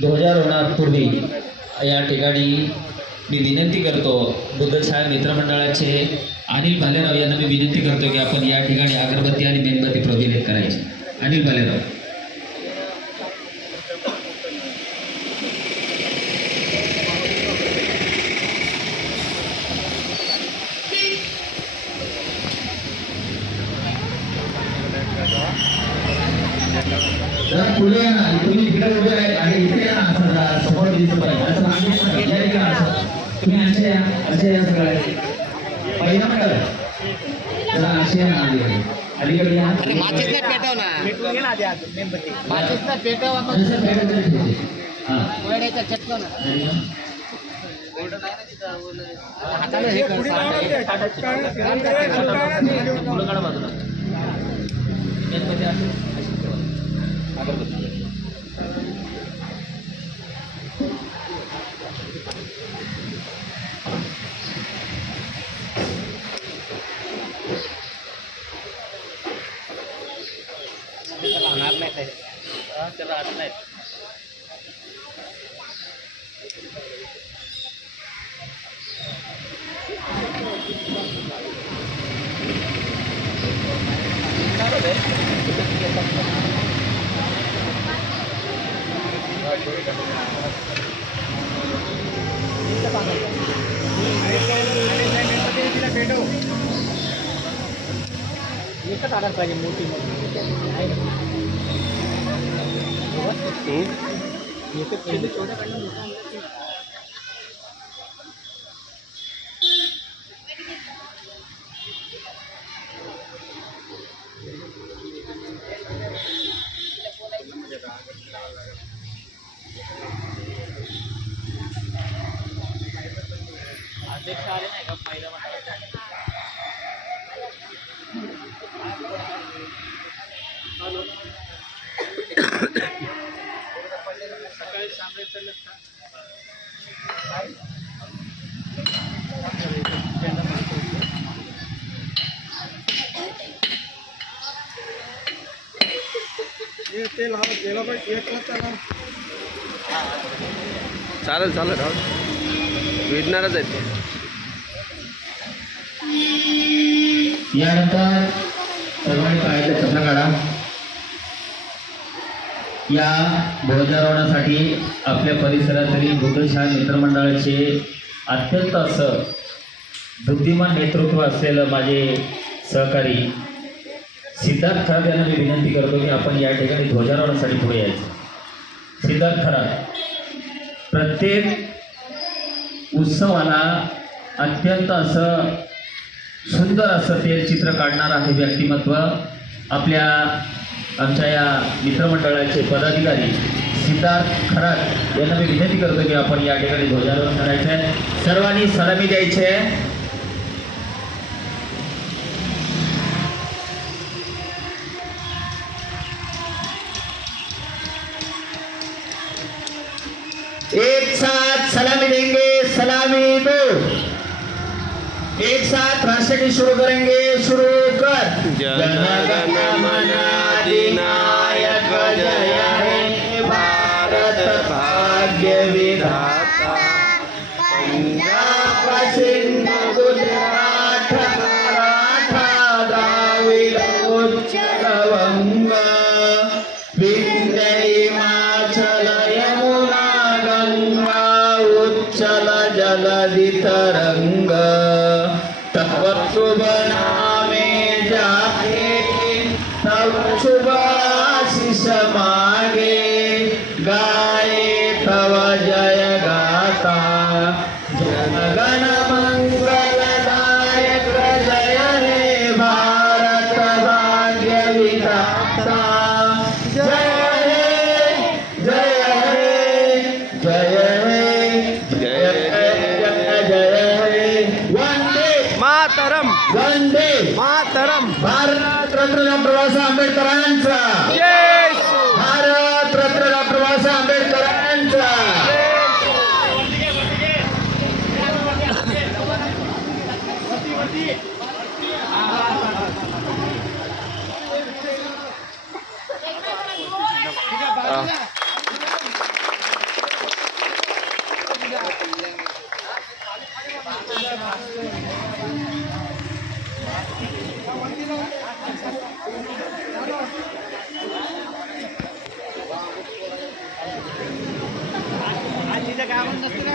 ध्वजारोहणापूर्वी या ठिकाणी मी विनंती करतो, बुद्धछाया मित्रमंडळाचे अनिल भालेराव यांना मी विनंती करतो की आपण या ठिकाणी अगरबत्ती आणि मेणबत्ती प्रज्वलित करायची. अनिल भालेराव. पुढे या ना, तुम्ही इकडे उभे आहे आणि इथे या ना, समोर दिसत आहे असं मागे का तुम्ही असे या सगळे पहिला मंडळ जरा असे या ना अलीकडे या. अरे माचीस नाही पेटव ना, माचीस नाही पेटव आपण कोयड्याचा चटको ना हाताने हे कर एकच आणायला पाहिजे मोठी अध्यक्ष आले नाही का पहिला सकाळी सामने चालले चालेल चालेल विडणारच आहेत ते. यानंतर सर्वांनी पायाच्या चपला काढा. या ध्वजारोहणासाठी आपल्या परिसरातील बुद्धछाया मित्रमंडळाचे अत्यंत असं बुद्धिमान नेतृत्व असलेलं माझे सहकारी सिद्धार्थ खरात यांना मी विनंती करतो की आपण या ठिकाणी ध्वजारोहणासाठी पुढे यायचं. सिद्धार्थ खरात प्रत्येक उत्सवाला अत्यंत असं सुंदर असं चित्र काढणार आहे व्यक्तिमत्व आपल्या आमच्या या मित्रमंडळाचे पदाधिकारी सिद्धार्थ खरात यांना मी विनंती करतो की आपण या ठिकाणी ध्वजारोहण करायचं आहे. सर्वांनी सलामी द्यायची आहे. एक साथ सलामी देंगे, सलामी दो. एक साथ राष्ट्र की शुरू करेंगे. शुरू कर. जन गण मन अधिनायक जय हे भारत भाग्य विधाता. पंजाब सिंध गुजरात मराठा द्राविड उत्कल वंग विंध्य हिमाचल यमुना गंगा उच्चल जलधि तरंग. तब शुभ नामे जाके तब शुभ आशीष मागे. गाए आजीचं काय म्हणत